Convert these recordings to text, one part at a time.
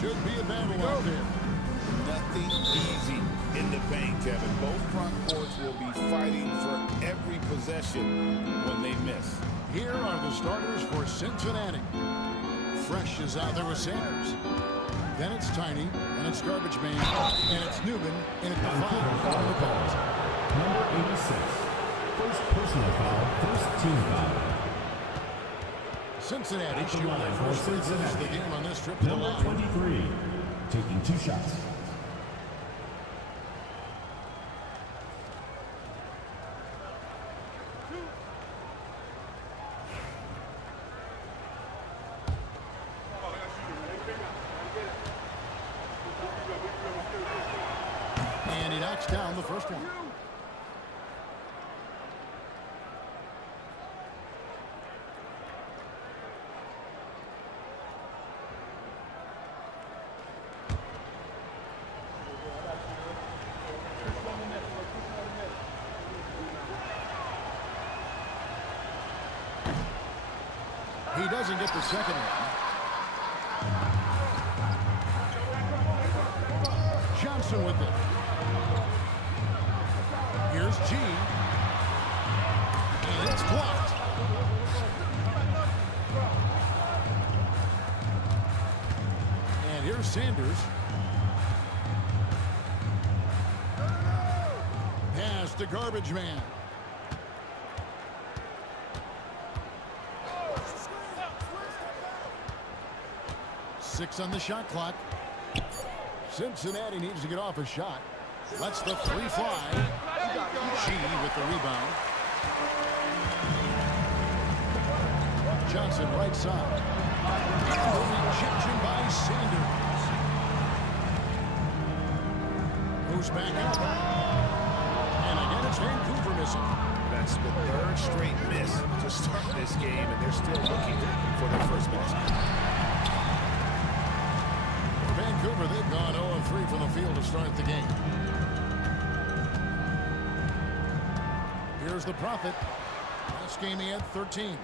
Should be a battle out there. Nothing easy in the paint, Kevin. Both front courts will be fighting for every possession when they miss. Here are the starters for Cincinnati. Fresh is out there with Sanders. Then it's Tiny, and it's Garbage Man, and it's Newman, and it's the foul on the calls. Number 86. First personal foul, first team foul. Cincinnati At the shooting line their for first free throws of Cincinnati. the game on this trip to the Number line. 23, taking 2 shots. And he knocks down the first one. He doesn't get the second one. Johnson with it. Here's G. And it's blocked. And here's Sanders. Pass to Garbage Man. Six on the shot clock. Cincinnati needs to get off a shot. Lets the three fly. G with the rebound. Johnson right side. And the rejection by Sanders. Moves back up. And again it's Vancouver missing. That's the third straight miss to start this game, and they're still looking for their first basket. Vancouver, they've gone 0-3 from the field to start the game. Here's the Prophet. Last game he had 13.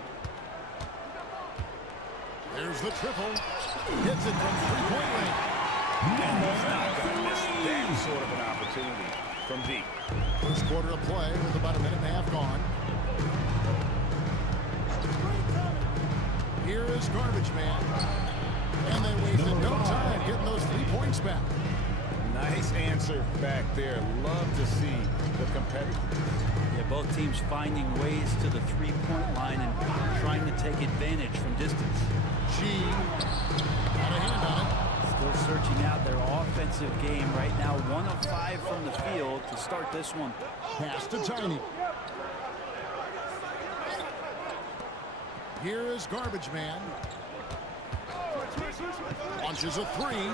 There's the triple. Hits it from three-point range. And he's not going to miss that sort of an opportunity from deep. First quarter of play with about a minute and a half gone. Here is Garbage Man. And they wasted no time getting those 3 points back. Nice answer back there. Love to see the competitiveness. Yeah, both teams finding ways to the three-point line and trying to take advantage from distance. G got a hand on it. Still searching out their offensive game right now. 1 of 5 from the field to start this one. Pass to Tiny. Here is Garbage Man. Launches a three.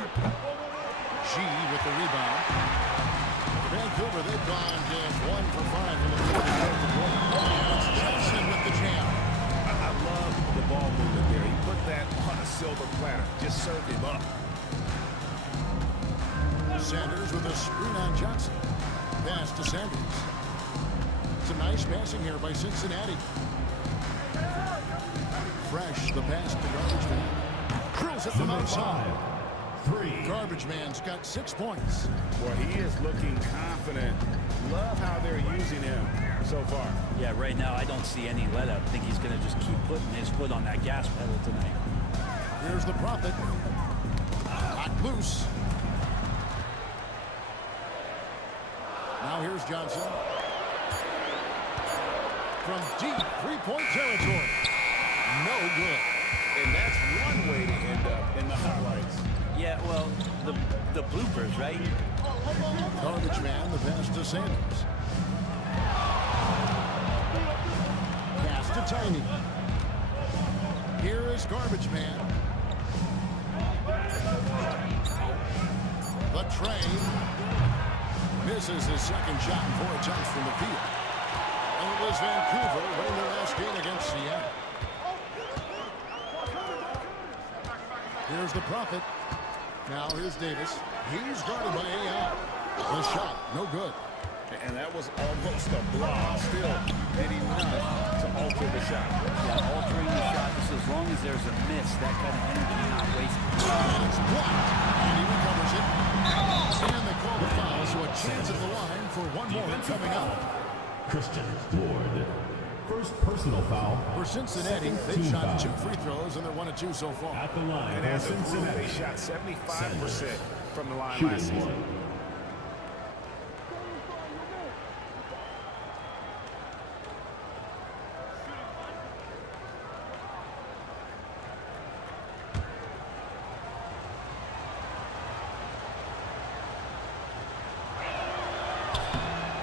G with the rebound. Vancouver, they've gone just 1 for 5 from the field. And it's Johnson with the jam. I love the ball movement there. He put that on a silver platter. Just served him up. Sanders with a screen on Johnson. Pass to Sanders. Some nice passing here by Cincinnati. Fresh, the pass to Garbage Man. Drills it from outside. 3. Garbage Man's got 6 points. Well, he is looking confident. Love how they're using him so far. Yeah, right now I don't see any let up. I think he's going to just keep putting his foot on that gas pedal tonight. Here's the Prophet. Knocked loose. Now here's Johnson. From deep three-point territory. No good. And that's one way to end up in the highlights. Yeah, well, the bloopers, right? Garbage Man, the pass to Sanders. Pass to Tiny. Here is Garbage Man. The tray. Misses his second shot in 4 attempts from the field. And it was Vancouver winning their last game against Seattle. Here's the Prophet. Now here's Davis. He's guarded by AI. The shot, no good. And that was almost a block. Still did enough to alter the shot. Yeah, altering the shot. This is as long as there's a miss, that kind of energy not wasted. And it's blocked. And he recovers it. And they call the foul, so a chance at the line for one more coming up. Christian Ward. First personal foul. For Cincinnati, they've shot 2 free throws, and they're 1 of 2 so far. At the line And for as a group, Cincinnati. they shot 75% from the line Shooting last season. one.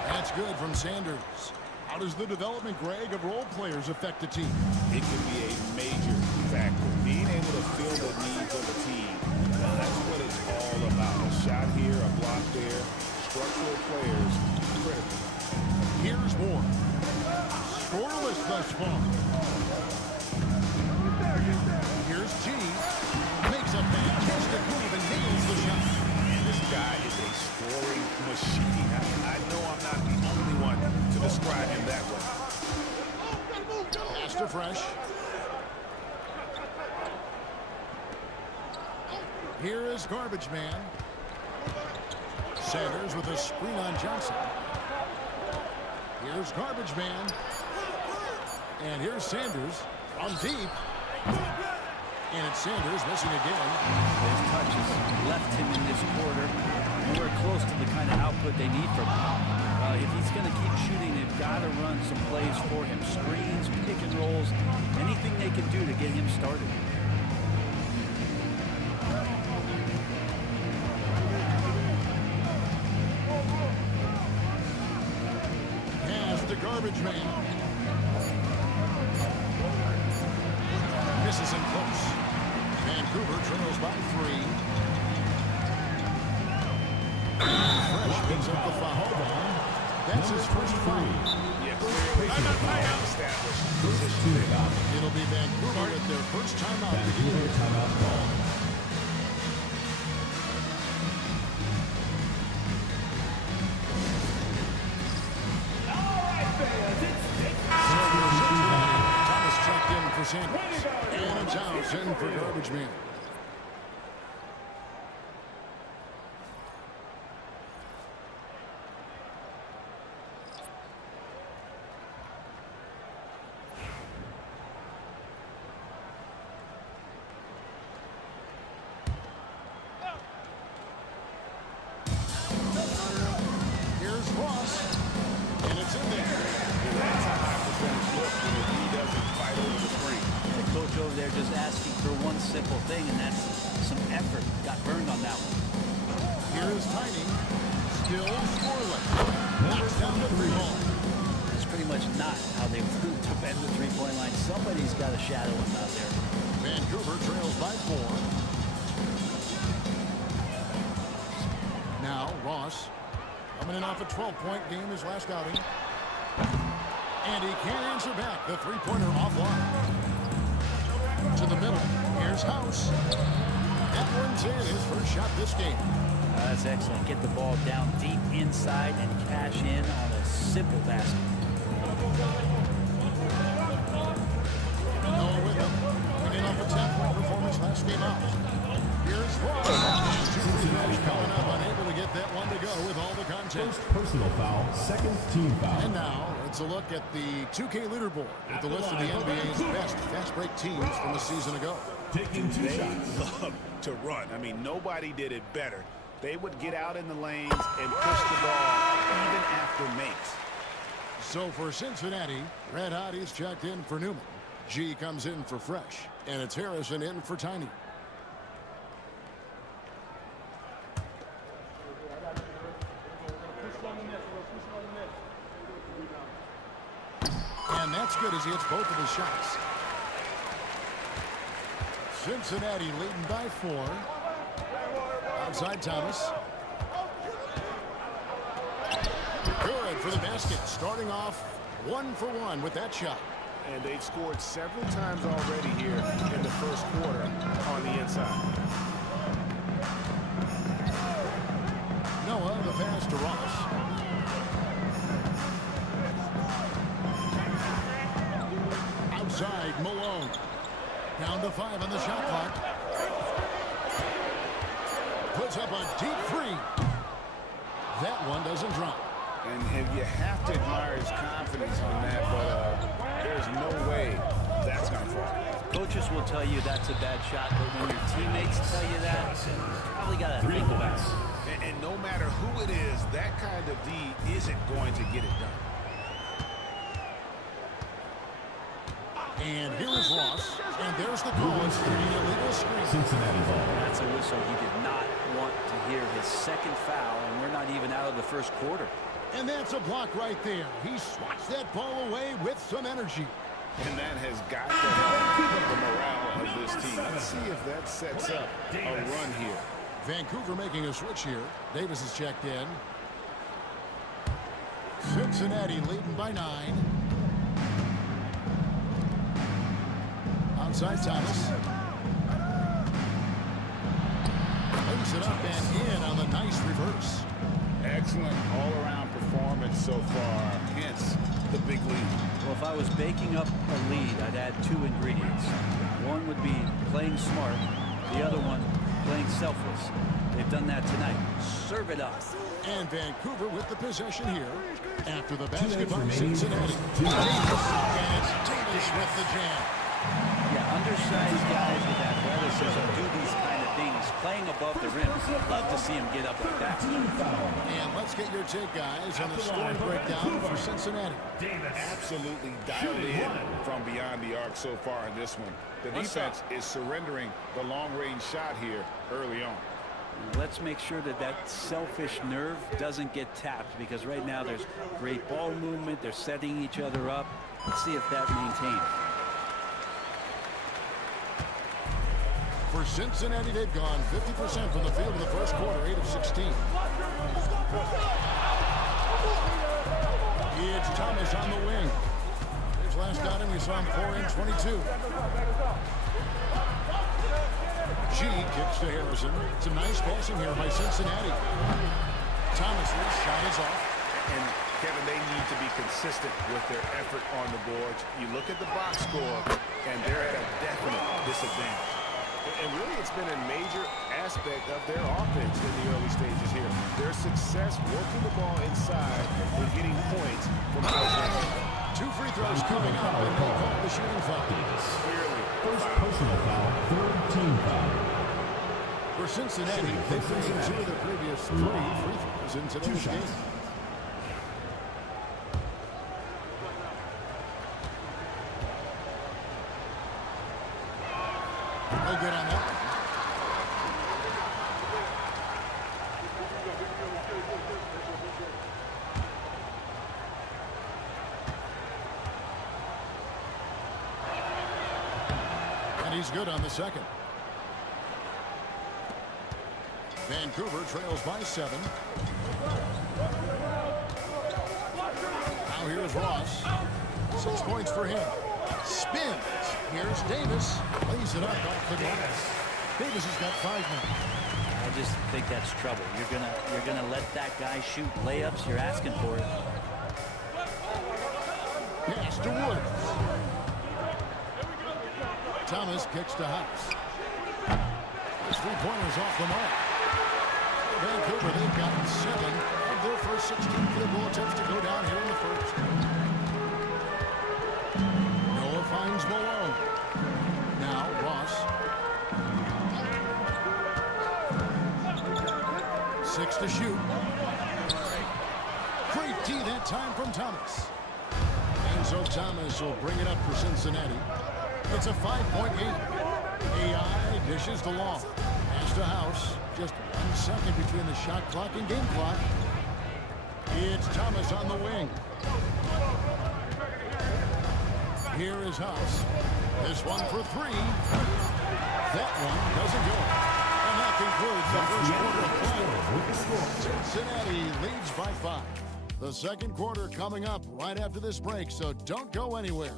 That's good from Sanders. How does the development, Greg, of role players affect the team? It can be a major factor. Being able to fill the needs of the team. That's what it's all about. A shot here, a block there. Structural players, critical. Here's Ward. Scoreless thus far. Here's G. Makes a fantastic move and nails the shot. This guy is a scoring machine. I know I'm not the only one to describe him that way. Pass to Fresh. Here is Garbage Man. Sanders with a screen on Johnson. Here's Garbage Man. And here's Sanders from deep. And it's Sanders missing again. Those touches left him in this quarter nowhere close to the kind of output they need from him. If he's going to keep shooting, they've got to run some plays for him. Screens, pick and rolls, anything they can do to get him started. Pass to Garbage Man. Misses him close. Vancouver trails by 3. Fresh picks up the foul. That's his first foul. It'll be Vancouver with their first timeout. Vancouver timeout call. Thomas checked in for Sanders. And it's House in for Garbage Man. Here's Ross. And it's in there. That's a high percentage look when the D doesn't fight over the screen. The coach over there just asking for one simple thing, and that's some effort. Got burned on that one. Here's Tiny. Still scoreless. Knocks down the 3 ball. It's pretty much not how they defend the three-point line. Somebody's got to shadow him out there. Vancouver trails by 4. Now Ross coming in off a 12-point game his last outing. And he can't answer back. The three-pointer offline. To the middle. Here's House. That one's in his first shot this game. That's excellent. Get the ball down deep inside and cash in on a simple basket. Noah with him. Coming in off a 10-point performance last game out. Here's Ross. Cincinnati coming up, unable to get that one to go with all the contact. First personal foul. Second team foul. And now it's a look at the 2K leaderboard with the list of the NBA's best fast break teams from a season ago. Taking 2 They shots. love to run. I mean, nobody did it better. They would get out in the lanes and push the ball even after makes. So for Cincinnati, Red Hotties checked in for Newman. G comes in for Fresh. And it's Harrison in for Tiny. And that's good as he hits both of his shots. Cincinnati leading by 4. Outside Thomas. Good for the basket. Starting off 1 for 1 with that shot. And they've scored several times already here in the first quarter on the inside. Noah, the pass to Ross. Outside, Malone. Down to 5 on the shot clock. Puts up a deep three. That one doesn't drop. And you have to admire his confidence on that, but there's no way that's going to fall. Coaches will tell you that's a bad shot, but when your teammates tell you that, you probably got to think about it. And no matter who it is, that kind of D isn't going to get it done. And here is Ross. And there's the call. It's the illegal screen. Cincinnati ball. That's a whistle. He did not want to hear his second foul, and we're not even out of the first quarter. And that's a block right there. He swats that ball away with some energy. And that has got to help the morale of this team. Let's see if that sets up a run here. Vancouver making a switch here. Davis is checked in. Cincinnati leading by 9. Outside Thomas. Lays it up and in on the nice reverse. Excellent all-around performance so far, hence the big lead. Well, if I was baking up a lead, I'd add 2 ingredients. One would be playing smart. The other one, playing selfless. They've done that tonight. Serve it up. And Vancouver with the possession here. After the basket by Cincinnati. Davis. And it's Davis with the jam. Yeah, undersized guys with athleticism do these kind of things, playing above the rim. Love to see him get up like that. And let's get your take, guys, on the scoring breakdown for Cincinnati. Absolutely dialed in from beyond the arc so far in this one. The defense is surrendering the long-range shot here early on. Let's make sure that that selfish nerve doesn't get tapped, because right now there's great ball movement. They're setting each other up. Let's see if that maintains. For Cincinnati, they've gone 50% from the field in the first quarter, 8 of 16. It's Thomas on the wing. His last outing, we saw him pour in 22. G kicks to Harrison. It's a nice passing here by Cincinnati. Thomas's shot is off. And Kevin, they need to be consistent with their effort on the boards. You look at the box score, and they're at a definite disadvantage. And really, it's been a major aspect of their offense in the early stages here. Their success working the ball inside and getting points from outside. 2 free throws coming up, and they'll call the shooting foul. Clearly, First personal foul, third team foul. For Cincinnati, they've made 2 of their previous 3 free throws in today's game. No good on that. And he's good on the second. Vancouver trails by 7. Now here's Ross. 6 points for him. Spins. Here's Davis. Lays it up off the glass. Davis has got 5 now. I just think that's trouble. You're gonna let that guy shoot layups. You're asking for it. Pass to Woods. Thomas kicks to House. His 3-pointers off the mark. Vancouver, they've gotten 7 of their first 16 field goal attempts to go down here in the first. Noah finds Malone. Now Ross. 6 to shoot. Great D that time from Thomas. And so Thomas will bring it up for Cincinnati. It's a 5-point lead. AI dishes to Long. Pass to House. Just 1 second between the shot clock and game clock. It's Thomas on the wing. Here is House. This one for 3. That one doesn't go. And that concludes the first quarter of play. Cincinnati leads by 5. The second quarter coming up right after this break, so don't go anywhere.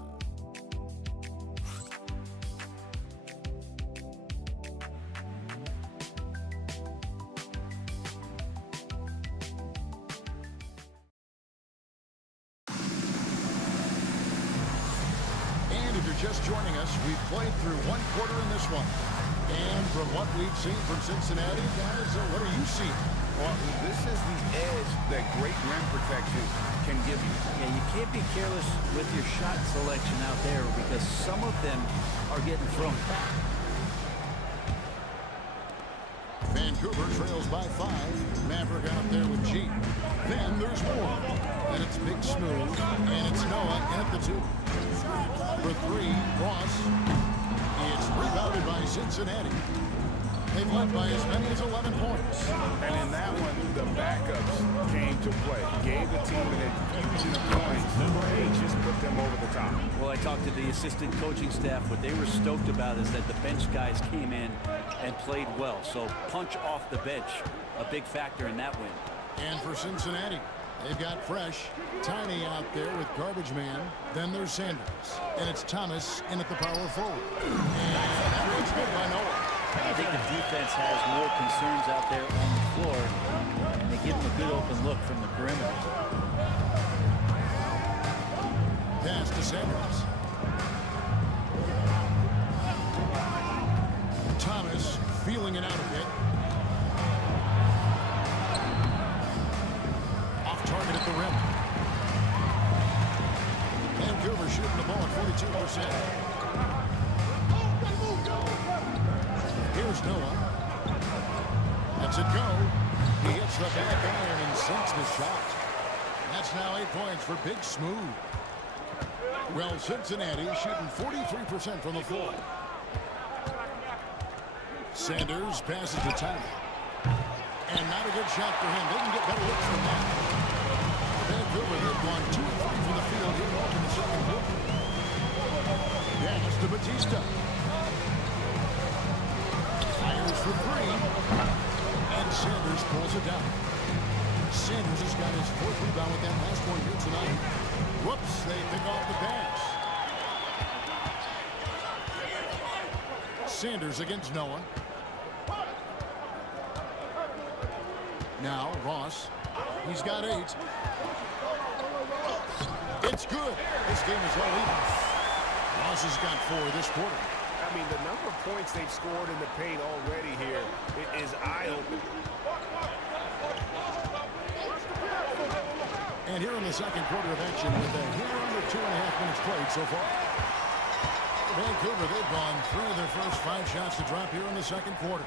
you're just joining us, we've played through one quarter in this one. And from what we've seen from Cincinnati, guys, what are you seeing? Well, this is the edge that great rim protection can give you. Yeah, you can't be careless with your shot selection out there because some of them are getting thrown back. Vancouver trails by 5. Maverick out there with G. Then there's more. And it's Big Smooth. And it's Noah in at the 2. For 3, Ross. It's rebounded by Cincinnati. They've led by as many as 11 points. And in that one, the backups came to play. Gave the team an infusion of points. They just put them over the top. Well, I talked to the assistant coaching staff. What they were stoked about is that the bench guys came in and played well. So punch off the bench, a big factor in that win. And for Cincinnati, they've got Fresh, Tiny out there with Garbage Man. Then there's Sanders. And it's Thomas in at the power forward. And that one's good by Noah. I think the defense has more concerns out there on the floor, and they give them a good open look from the perimeter. Pass to Sanders. Thomas feeling it out a bit. Off target at the rim. Vancouver shooting the ball at 42%. Here's Noah. Lets it go. He hits the back iron and sinks the shot. That's now 8 points for Big Smooth. Well, Cincinnati shooting 43% from the floor. Sanders passes to Tyler. And not a good shot for him. They can get better looks than that. Vancouver, they've gone 2 of 3 from the field here in the second quarter. Pass to Batista. Fires for 3. And Sanders pulls it down. Sanders has got his 4th rebound with that last one here tonight. Whoops, they pick off the pass. Sanders against Noah. Now Ross. He's got 8. It's good. This game is all even. Ross has got 4 this quarter. I mean, the number of points they've scored in the paint already here is eye-opening. And here in the second quarter of action with a here under 2.5 minutes played so far. Vancouver, they've gone 3 of their first 5 shots to drop here in the second quarter.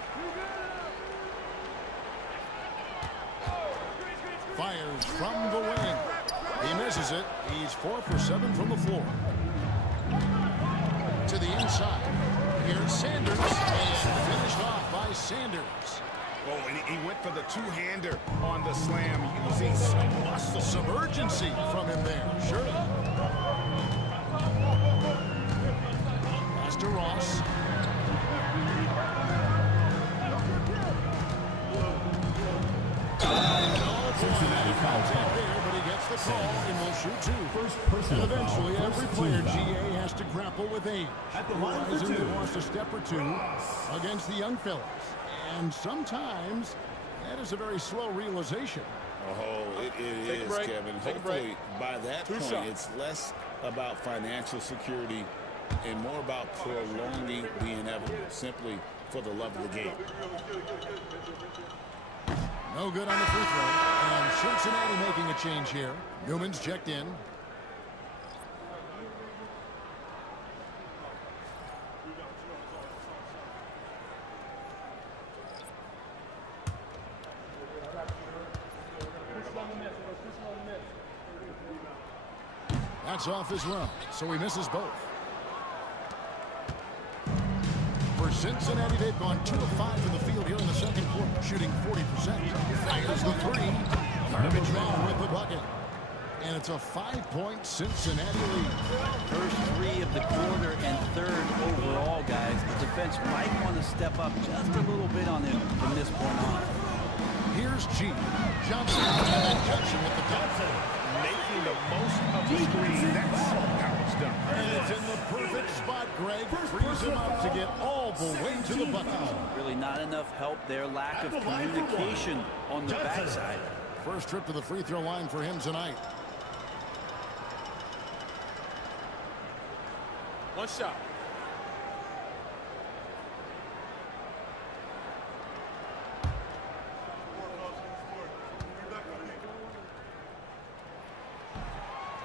Fires from the wing. He misses it. He's 4 for 7 from the floor. To the inside. Here's Sanders. And finished off by Sanders. Oh, and he went for the two-hander on the slam, using some muscle. Some urgency from him there. Sure. Pass to Ross. Cincinnati foul Out there, but he gets the call and will shoot 2. First And personal eventually, foul. every First player team foul. GA has to grapple with age. At the line for Realizing 2. they lost a step or 2 against the young fellas. And sometimes that is a very slow realization. Oh, it is, Kevin. Hopefully, by that point, it's less about financial security and more about prolonging the inevitable, simply for the love of the game. No good on the free throw. And Cincinnati making a change here. Newman's checked in. That's off as well, so he misses both. For Cincinnati, they've gone 2 of 5 from the field here in the second quarter, shooting 40%. Fires the 3. Garbage Man with the bucket. And it's a 5-point Cincinnati lead. First 3 of the quarter and 3rd overall, guys. The defense might want to step up just a little bit on him from this point on. Here's G. Johnson and then Johnson with the dunk. Making the most of the screen. That's how it's done. And it's in the perfect spot, Greg. Frees him up to get all the way to the bucket. Really not enough help there. Lack of communication on the backside. First trip to the free throw line for him tonight. One shot.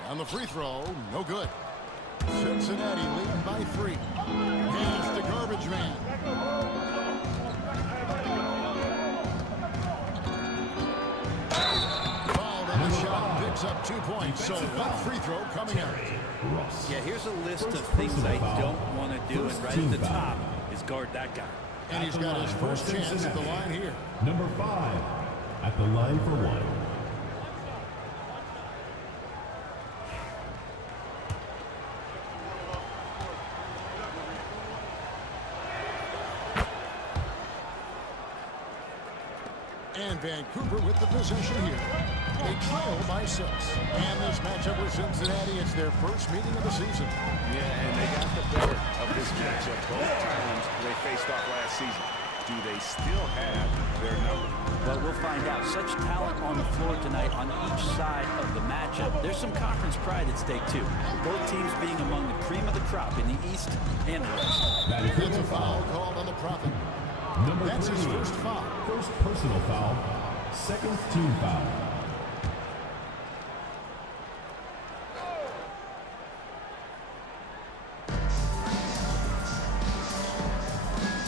On the free throw, no good. Cincinnati leading by 3. Pass to garbage man. Fouled on the shot, picks up 2 points. So one free throw coming out. Yeah, here's a list of things I don't want to do, and right at the top is guard that guy. And he's got his first chance at the line here. Number 5 at the line for 1. And Vancouver with the possession here. They trail by 6. And this matchup with Cincinnati, it's their first meeting of the season. Yeah, and they got the better of this matchup both times they faced off last season. Do they still have their number? Well, we'll find out. Such talent on the floor tonight on each side of the matchup. There's some conference pride at stake, too. Both teams being among the cream of the crop in the East and the West. That's a foul called on the Prophet. That's his first foul. First personal foul. Second team foul.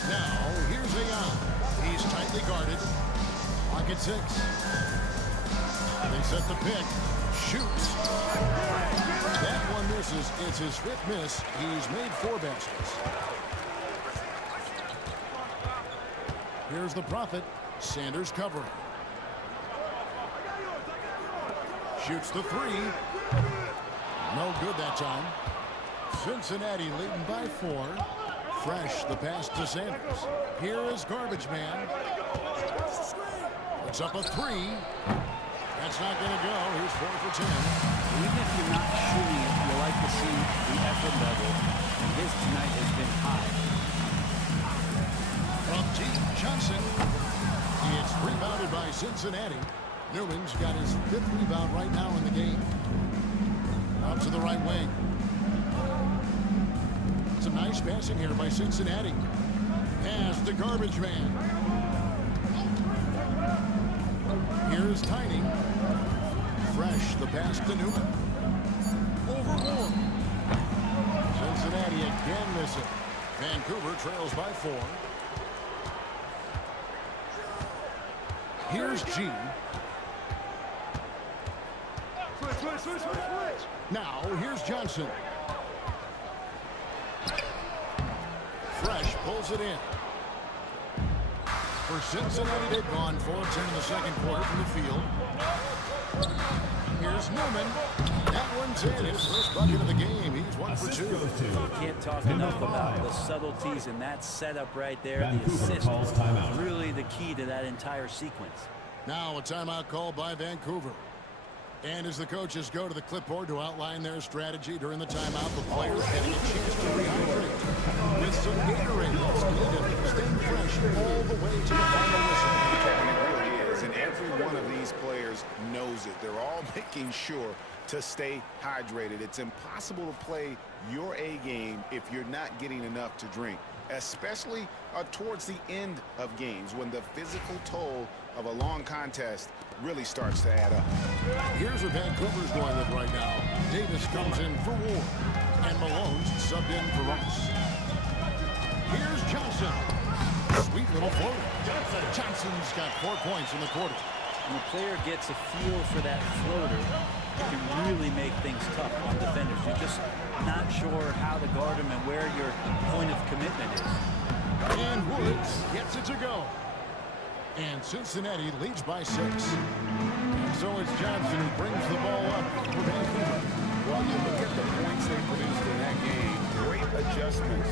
Now, here's Ayan. He's tightly guarded. Pocket 6. They set the pick. Shoots. That one misses. It's his 5th miss. He's made 4 baskets. Here's the Prophet. Sanders covering. Shoots the 3. No good that time. Cincinnati leading by 4. Fresh the pass to Sanders. Here is garbage man. Puts up a 3. That's not going to go. He's 4 for 10. Even if you're not shooting it, you like to see the effort level. And his tonight has been high. From T. Johnson. It's rebounded by Cincinnati. Newman's got his 5th rebound right now in the game. Out to the right wing. Some nice passing here by Cincinnati. Pass to garbage man. Here's Tiny. Fresh the pass to Newman. Overboard. Cincinnati again missing. Vancouver trails by 4. Here's G. Now, here's Johnson. Fresh pulls it in. For Cincinnati, they've gone 4 of 10 in the second quarter from the field. Here's Newman. That one's in. His first bucket of the game. He's 1 for 2. Can't talk enough about the subtleties in that setup right there. Vancouver the assist calls timeout. really the key to that entire sequence. Now a timeout called by Vancouver. And as the coaches go to the clipboard to outline their strategy during the timeout, the players getting a chance to rehydrate with some Gatorade. That's needed, staying fresh all the way to the final whistle. It really is, and every one of these players knows it. They're all making sure to stay hydrated. It's impossible to play your A game if you're not getting enough to drink, especially towards the end of games when the physical toll of a long contest really starts to add up. Here's what Vancouver's going with right now. Davis comes in for Ward, and Malone's subbed in for Ross. Here's Johnson. Sweet little floater. Johnson's got 4 points in the quarter. When the player gets a feel for that floater, it can really make things tough on defenders. You're just not sure how to guard him and where your point of commitment is. And Woods gets it to go. And Cincinnati leads by 6. And so it's Johnson who brings the ball up for Vancouver. Well, you look at the points they produced in that game. Great adjustments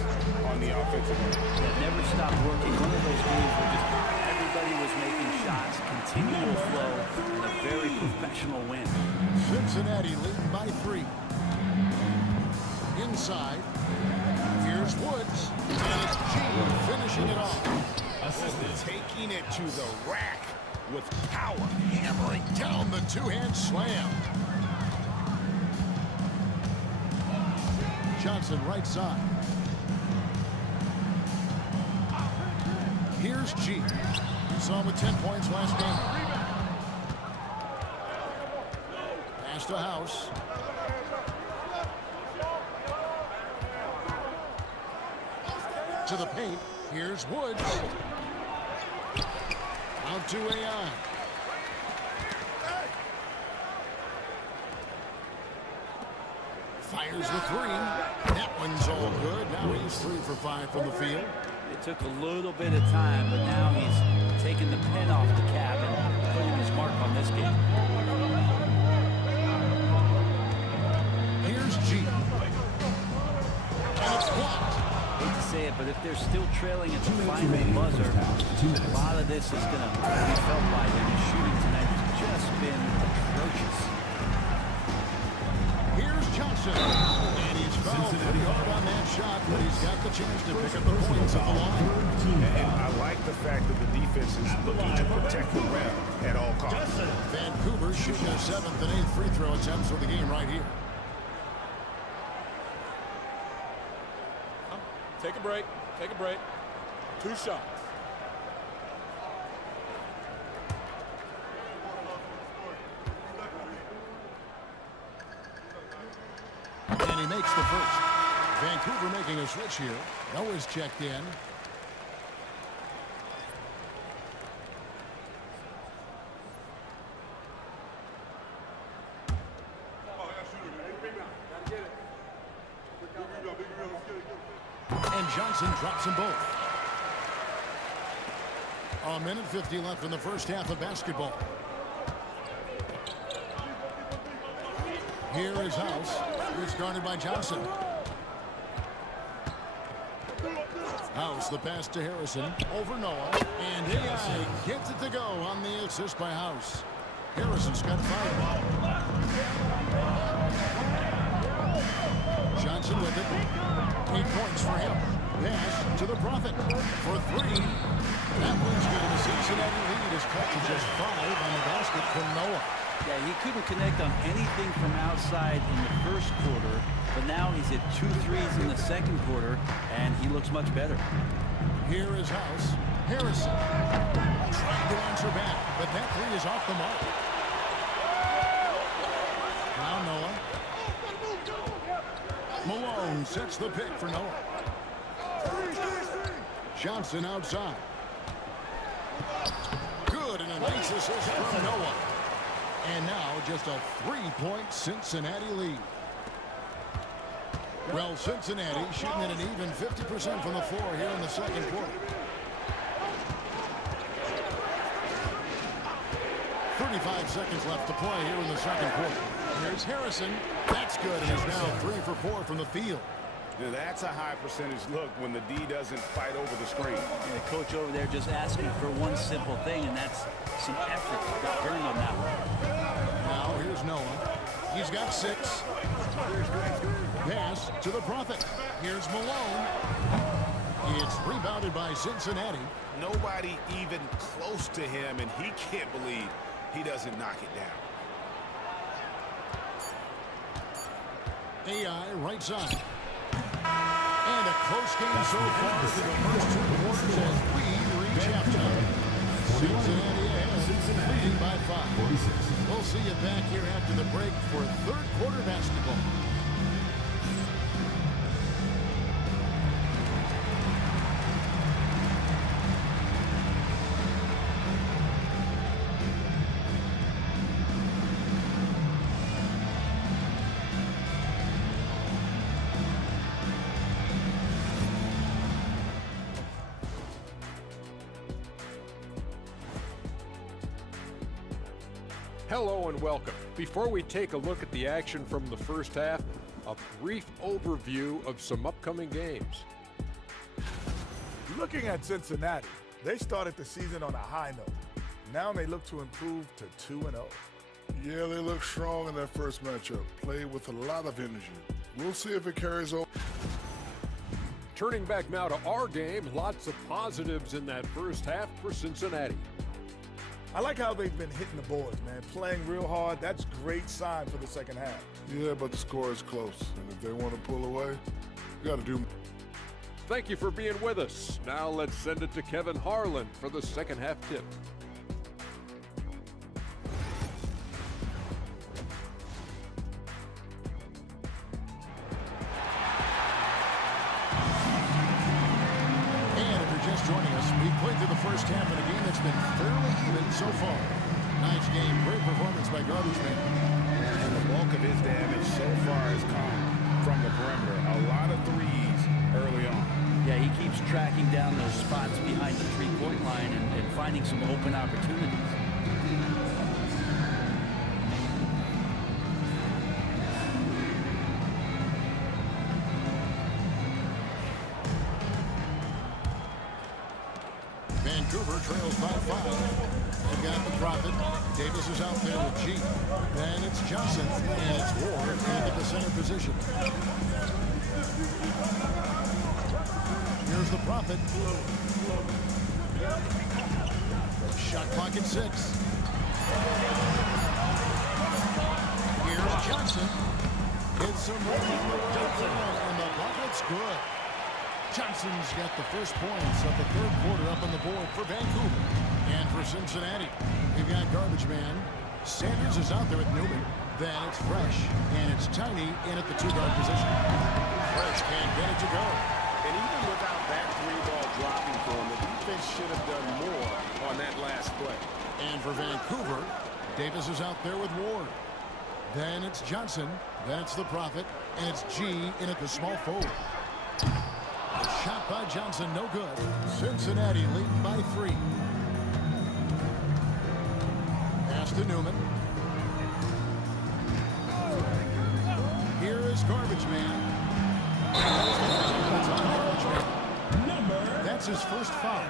on the offensive end. That never stopped working. One of those games where just everybody was making shots, continual flow, and a very professional win. Cincinnati leading by 3. Inside. Here's Woods. And it's G finishing it off. Taking it to the rack with power. Hammering down the two-hand slam. Johnson right side. Here's G. We saw him with 10 points last game. Pass to House. To the paint. Here's Woods. Out to AI. Fires the three. That one's all good. Now he's 3 for 5 from the field. It took a little bit of time, but now he's taking the pen off the cap and putting his mark on this game. Here's G. And it's blocked. Hate to say it, but if they're still trailing at the final buzzer, a lot of this is going to be felt by them. His shooting tonight has just been atrocious. Here's Johnson. And he's fouled pretty hard on that shot, but he's got the chance to pick up the points at the line. And I like the fact that the defense is looking to protect the rim at all costs. Vancouver shooting their 7th and 8th free throw attempts for the game right here. Take a break. Take a break. 2 shots. And he makes the first. Vancouver making a switch here. Noah's checked in. And Johnson drops them both. A minute 50 left in the first half of basketball. Here is House. It's guarded by Johnson. House, the pass to Harrison. Over Noah. And AI gets it to go on the assist by House. Harrison's got 5. Johnson with it. 8 points for him. Pass to the Prophet for 3. That one's good. The Cincinnati lead is cut to just 5 on the basket from Noah. Yeah, he couldn't connect on anything from outside in the first quarter, but now he's hit 2 threes in the second quarter, and he looks much better. Here is House. Harrison trying to answer back, but that 3 is off the mark. Now Noah. Malone sets the pick for Noah. Johnson outside. Good, and a nice assist from Noah. And now just a 3-point Cincinnati lead. Well, Cincinnati shooting at an even 50% from the floor here in the second quarter. 35 seconds left to play here in the second quarter. Here's Harrison. That's good, and is now 3 for 4 from the field. Now, that's a high percentage look when the D doesn't fight over the screen. And the coach over there just asking for one simple thing, and that's some effort got burned on that one. Now here's Noah. He's got 6. Pass to the Prophet. Here's Malone. It's rebounded by Cincinnati. Nobody even close to him, and he can't believe he doesn't knock it down. AI right side. And a close game so far through the first 2 quarters as we reach halftime. Cincinnati ahead, leading by 5. We'll see you back here after the break for third quarter basketball. Hello and welcome. Before we take a look at the action from the first half, a brief overview of some upcoming games. Looking at Cincinnati, they started the season on a high note. Now they look to improve to 2-0. Yeah, they look strong in their first matchup. Played with a lot of energy. We'll see if it carries over. Turning back now to our game, lots of positives in that first half for Cincinnati. I like how they've been hitting the boards, man. Playing real hard. That's great sign for the second half. Yeah, but the score is close. And if they want to pull away, you got to do. Thank you for being with us. Now let's send it to Kevin Harlan for the second half tip. Joining us, we played through the first half in a game that's been fairly even so far. Nice game, great performance by Garbage Man. And the bulk of his damage so far has come from the perimeter. A lot of threes early on. Yeah, he keeps tracking down those spots behind the three-point line and finding some open opportunities. Vancouver trails by 5. They've got the Prophet. Davis is out there with G. Then it's Johnson, and it's Ward into the center position. Here's the Prophet. Shot clock at 6. Here's Johnson. Gets some room and the bucket's good. Johnson's got the first points of the third quarter up on the board for Vancouver. And for Cincinnati, they've got Garbage Man. Sanders is out there with Newman. Then it's Fresh, and it's Tiny in at the 2-guard position. Fresh can't get it to go. And even without that 3-ball dropping for him, the defense should have done more on that last play. And for Vancouver, Davis is out there with Ward. Then it's Johnson. Then it's the Prophet, and it's G in at the small forward. Shot by Johnson, no good. Cincinnati lead by 3. Pass to Newman. Here is Garbage Man. That's his first foul.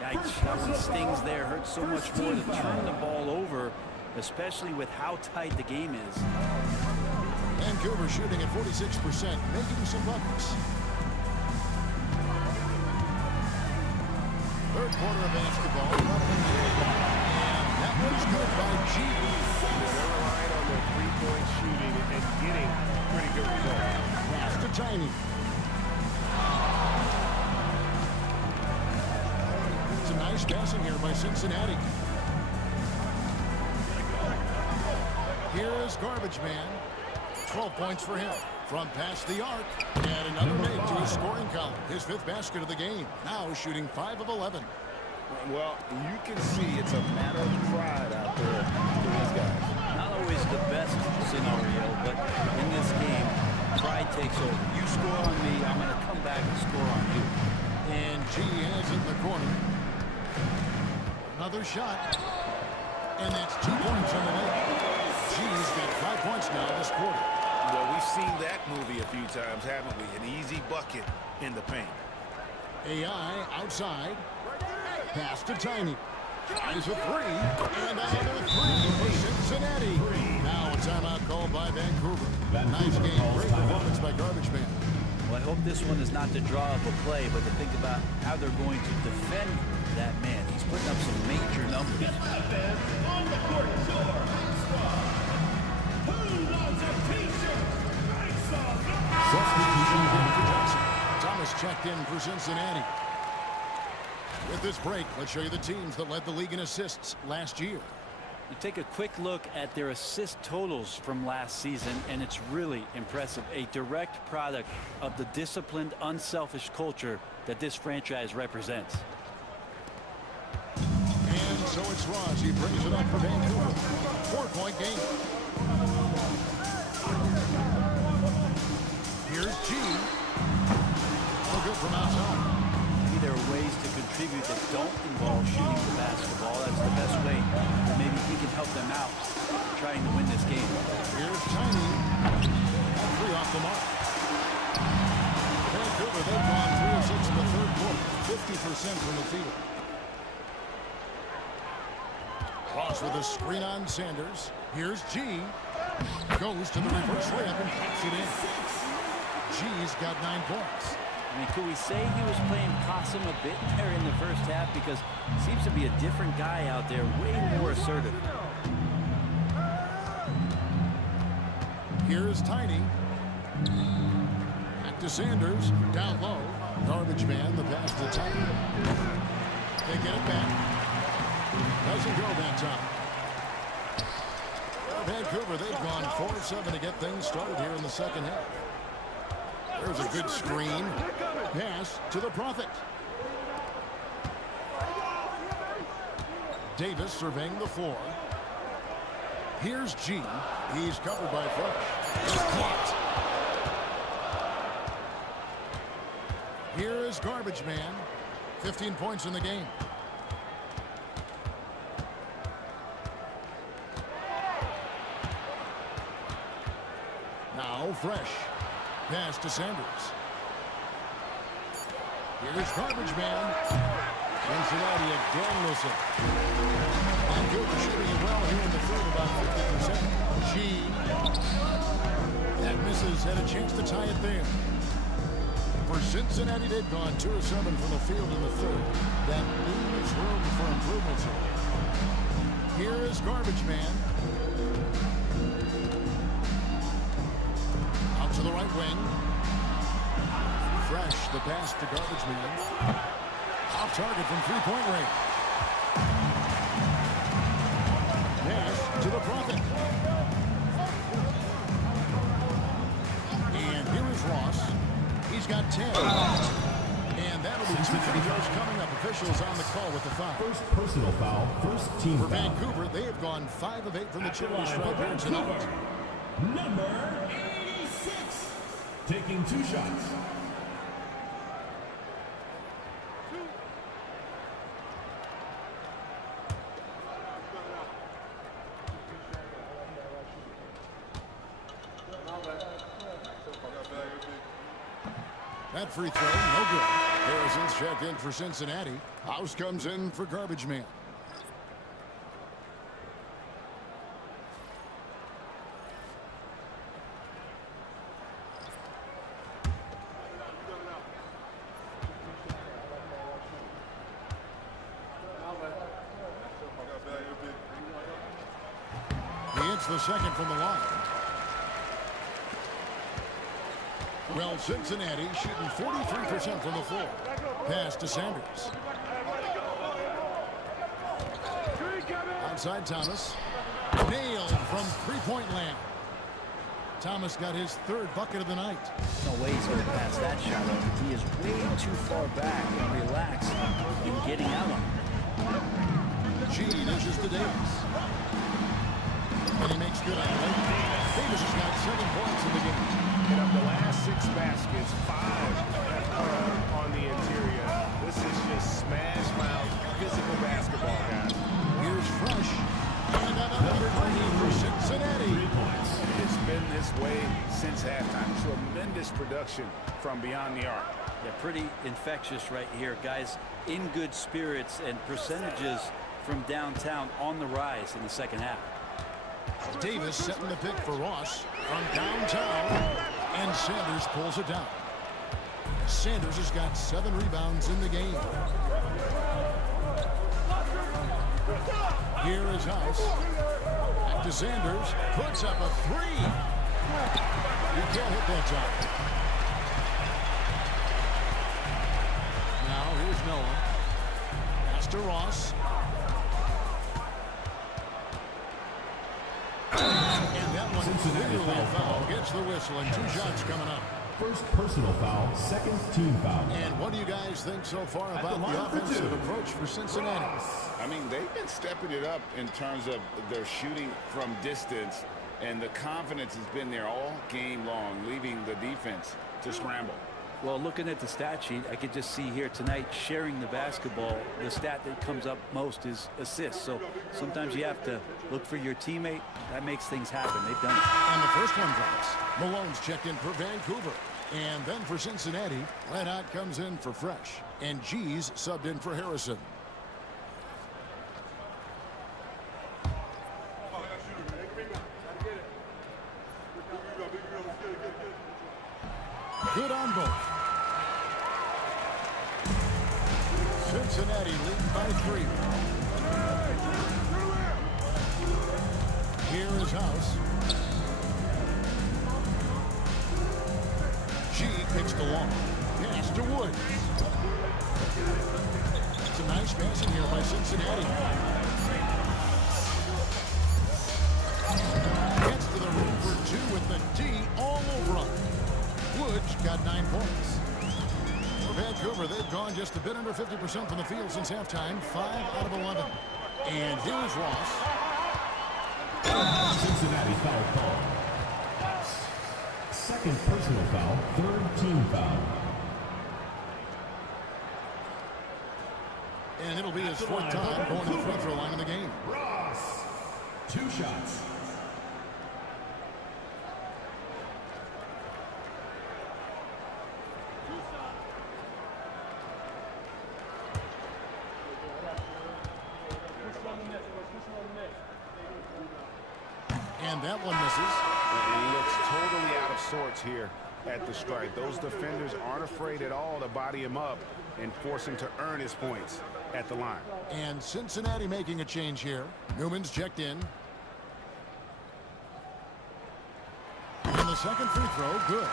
Yikes, that one stings there. Hurts so much more to turn the ball over, especially with how tight the game is. Vancouver shooting at 46%, making some buckets. Third quarter of basketball. And that one's good by G. They're relying on their three-point shooting and getting pretty good results. Pass to Tiny. It's a nice passing here by Cincinnati. Here is Garbage Man. 12 points for him. From past the arc, and another made to his scoring column. His 5th basket of the game. Now shooting 5 of 11. Well, you can see it's a matter of pride out there for these guys. Not always the best scenario, but in this game, pride takes over. You score on me, I'm going to come back and score on you. And G has it in the corner. Another shot. And that's 2 points on the night. G's got 5 points now this quarter. Well, we've seen that movie a few times, haven't we? An easy bucket in the paint. AI outside. Pass to Tiny. Tries a 3. And another 3 for Cincinnati. Now a timeout called by Vancouver. Nice game. Great performance by Garbage Man. Well, I hope this one is not to draw up a play, but to think about how they're going to defend that man. He's putting up some major numbers. On the court, Thomas checked in for Cincinnati. With this break, let's show you the teams that led the league in assists last year. You take a quick look at their assist totals from last season, and it's really impressive. A direct product of the disciplined, unselfish culture that this franchise represents. And so it's Ross. He brings it up for Vancouver. 4-point game. Here's G. No good from outside. Maybe there are ways to contribute that don't involve shooting the basketball. That's the best way that maybe he can help them out trying to win this game. Here's Tiny. 3 off the mark. Vancouver, they've gone 3 of 6 in the third quarter. 50% from the field. Ross with a screen on Sanders. Here's G. Goes to the reverse layup and pops it in. G's got 9 points. I mean, could we say he was playing possum a bit there in the first half? Because he seems to be a different guy out there, way more assertive. Here's Tiny. Back to Sanders. Down low. Garbage man, the pass to Tiny. They get it back. Doesn't go that time. Well, Vancouver, they've gone 4-7 to get things started here in the second half. There's a good screen. Pass to the Prophet. Davis surveying the floor. Here's G. He's covered by Fresh. He's caught. Here is Garbage Man. 15 points in the game. Now Fresh. Pass to Sanders. Here's Garbage Man. Cincinnati again losing. Vancouver shooting it well here in the third, about 50%. G. That misses, had a chance to tie it there. For Cincinnati, they've gone 2 of 7 from the field in the third. That leaves room for improvements here. Here is Garbage Man. Out to the right wing. Fresh, the pass to Garbage Man. Off target from three-point range. Pass to the Prophet. And here is Ross. He's got 10. And that'll be 2 free throws coming up. Officials on the call with the foul. First personal foul, first team For foul. Vancouver, they have gone 5 of 8 from the charity stripe here tonight. Number 86, taking 2 shots. That free throw, no good. Harrison's checked in for Cincinnati. House comes in for Garbage Man. He hits the second from the line. Well, Cincinnati shooting 43% from the floor. Pass to Sanders. Outside Thomas. Nailed from three-point land. Thomas got his 3rd bucket of the night. No way he's going to pass that shot. He is way too far back and relaxed in getting out on it. G dishes to Davis. And he makes good on it. Davis has got 7 points in the game. And of the last 6 baskets, 5 have come on the interior. This is just smash mouth physical basketball, guys. Here's Fresh. And another three for Cincinnati. It's been this way since halftime. Tremendous production from beyond the arc. Yeah, pretty infectious right here. Guys in good spirits and percentages from downtown on the rise in the second half. Davis setting the pick for Ross from downtown. And Sanders pulls it down. Sanders has got 7 rebounds in the game. Here is House. Back to Sanders. Puts up a 3. He can't hit that shot. Now here's Noah. Pass to Ross. And that one is literally a foul. Gets the whistle and 2 shots coming up. First personal foul, second team foul. And what do you guys think so far about the offensive approach for Cincinnati? I mean, they've been stepping it up in terms of their shooting from distance, and the confidence has been there all game long, leaving the defense to scramble. Well, looking at the stat sheet, I could just see here tonight sharing the basketball. The stat that comes up most is assists. So sometimes you have to look for your teammate. That makes things happen. They've done it. And the first one drops. Malone's checked in for Vancouver. And then for Cincinnati, Red Hot comes in for Fresh. And G's subbed in for Harrison. Good on both. Cincinnati lead by 3. Here is House. She kicks the long. Pass to Woods. It's a nice passing here by Cincinnati. Gets to the room for 2 with the D all over him. Woods got 9 points. For Vancouver, they've gone just a bit under 50% from the field since halftime. 5 out of 11. And here's Ross. Cincinnati foul call. Second personal foul, third team foul. And it'll be his 4th time going to the free throw line in the game. Ross, 2 shots. And that one misses. He looks totally out of sorts here at the stripe. Those defenders aren't afraid at all to body him up and force him to earn his points at the line. And Cincinnati making a change here. Newman's checked in. And the second free throw, good.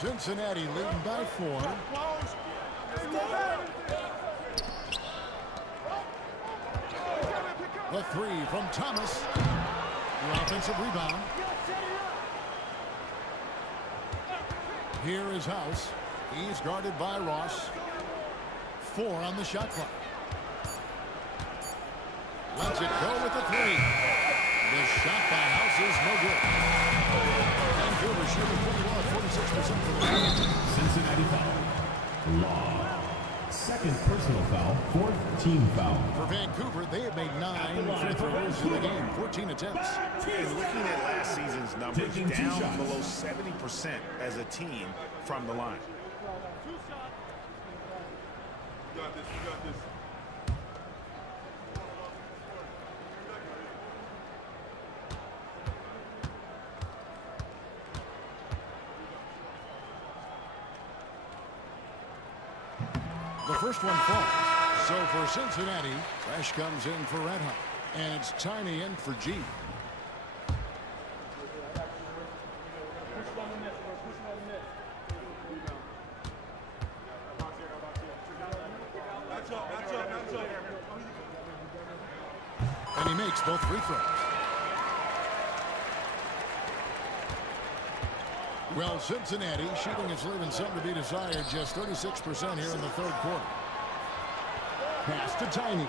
Cincinnati leading by 4. The 3 from Thomas. The offensive rebound. Here is House. He's guarded by Ross. 4 on the shot clock. Lets it go with the 3. The shot by House is no good. Vancouver shooting 46% for the game. Cincinnati foul. Law. Second personal foul, 4th team foul. For Vancouver, they have made 9 free throws in the game, 14 attempts. And looking at last season's numbers, down below 70% as a team from the line. You got this, you got this. The first one falls. So for Cincinnati, Fresh comes in for Red Hot. And it's Tiny in for G. And he makes both free throws. Well, Cincinnati shooting is leaving something to be desired. Just 36% here in the 3rd quarter. Pass to Tiny.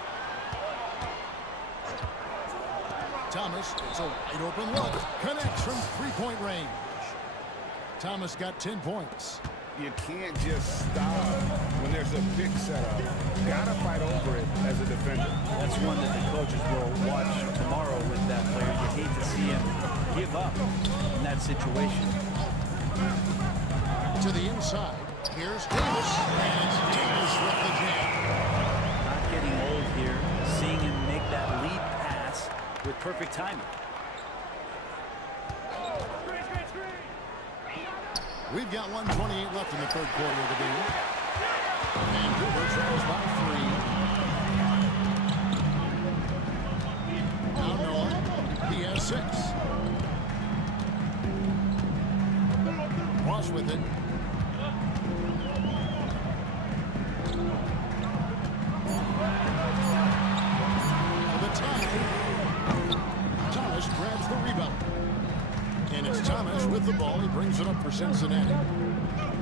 Thomas, it's a wide open look. Connects from 3-point range. Thomas got 10 points. You can't just stop when there's a big setup. Gotta fight over it as a defender. That's one that the coaches will watch tomorrow with that player. You hate to see him give up in that situation. To the inside. Here's Davis. And it's Davis with the jam. Not getting old here. Seeing him make that lead pass with perfect timing. We've got 1:28 left in the 3rd quarter of the game. Vancouver trails by 3. Now Noah. He has 6. Ross with it. For the tie. Thomas grabs the rebound. And it's Thomas with the ball. He brings it up for Cincinnati.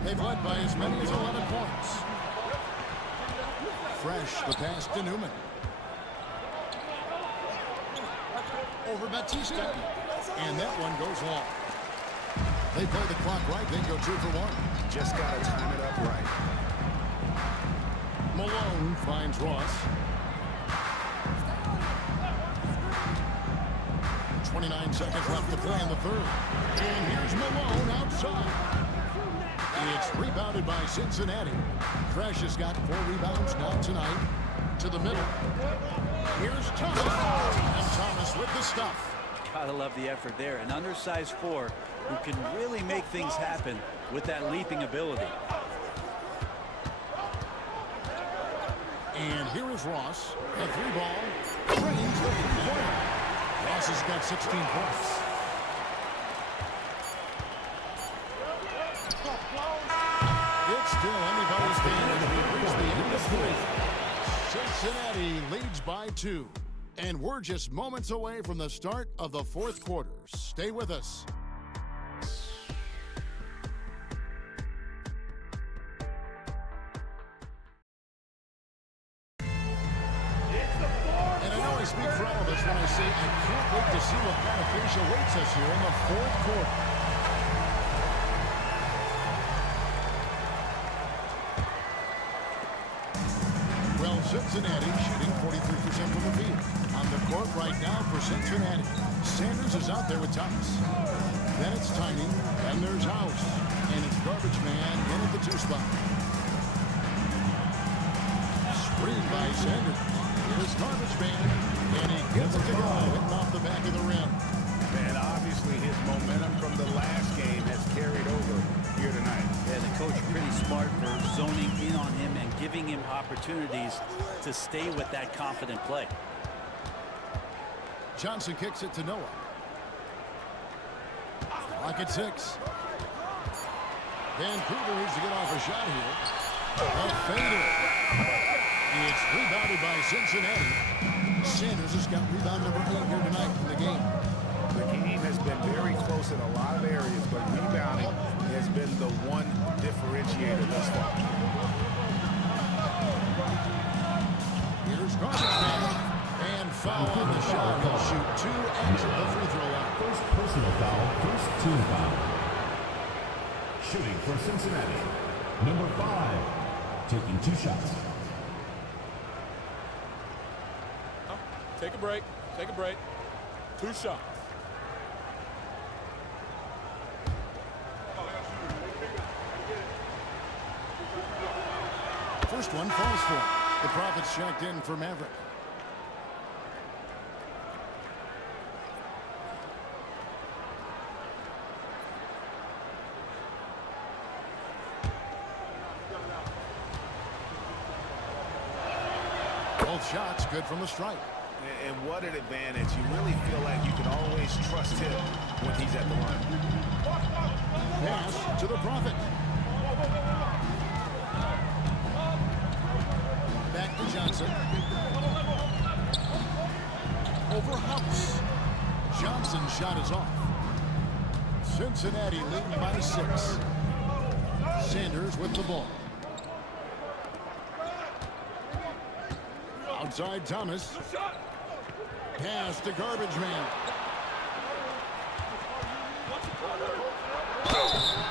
They've led by as many as 11 points. Fresh, the pass to Newman. Over Batista. And that one goes long. They play the clock right, then go 2 for 1. Just gotta time it up right. Malone finds Ross. 29 seconds left to play in the 3rd. And here's Malone outside. It's rebounded by Cincinnati. Fresh has got 4 rebounds now tonight. To the middle. Here's Thomas. And Thomas with the stuff. Gotta love the effort there. An undersized 4 who can really make things happen with that leaping ability. And here is Ross. A three ball. Drains the three-pointer. Ross has got 16 points. It's still anybody's game as we reach the end of play. Cincinnati leads by 2. And we're just moments away from the start of the fourth quarter. Stay with us. And I know I speak for all of us when I say I can't wait to see what kind of finish awaits us here in the fourth quarter. Well, Cincinnati shooting 43% from the field. On the court right now for Cincinnati. Sanders is out there with Thomas. Then it's Tiny, and there's House. And it's Garbage Man in at the 2 spot. Screen by Sanders. Here's Garbage Man, and he gets it to go, hitting off the back of the rim. Man, obviously his momentum from the last game has carried over here tonight. Yeah, the coach pretty smart for zoning in on him and giving him opportunities to stay with that confident play. Johnson kicks it to Noah. Clock at 6. Vancouver needs to get off a shot here. A fader. It's rebounded by Cincinnati. Sanders has got rebound number 8 here tonight in the game. The game has been very close in a lot of areas, but rebounding has been the one differentiator thus far. Here's Garbage Man. And foul on the shot. He'll shoot 2 exit the free throw line. First personal foul, first team foul. Shooting for Cincinnati. Number 5, taking 2 shots. Take a break. Take a break. 2 shots. First one falls for him. The Profits checked in for Maverick. Both shots good from the strike. And what an advantage. You really feel like you can always trust him when he's at the line. Pass to the Prophet. Back to Johnson. Over House. Johnson's shot is off. Cincinnati leading by 6. Sanders with the ball. Outside Thomas. Pass to Garbage Man.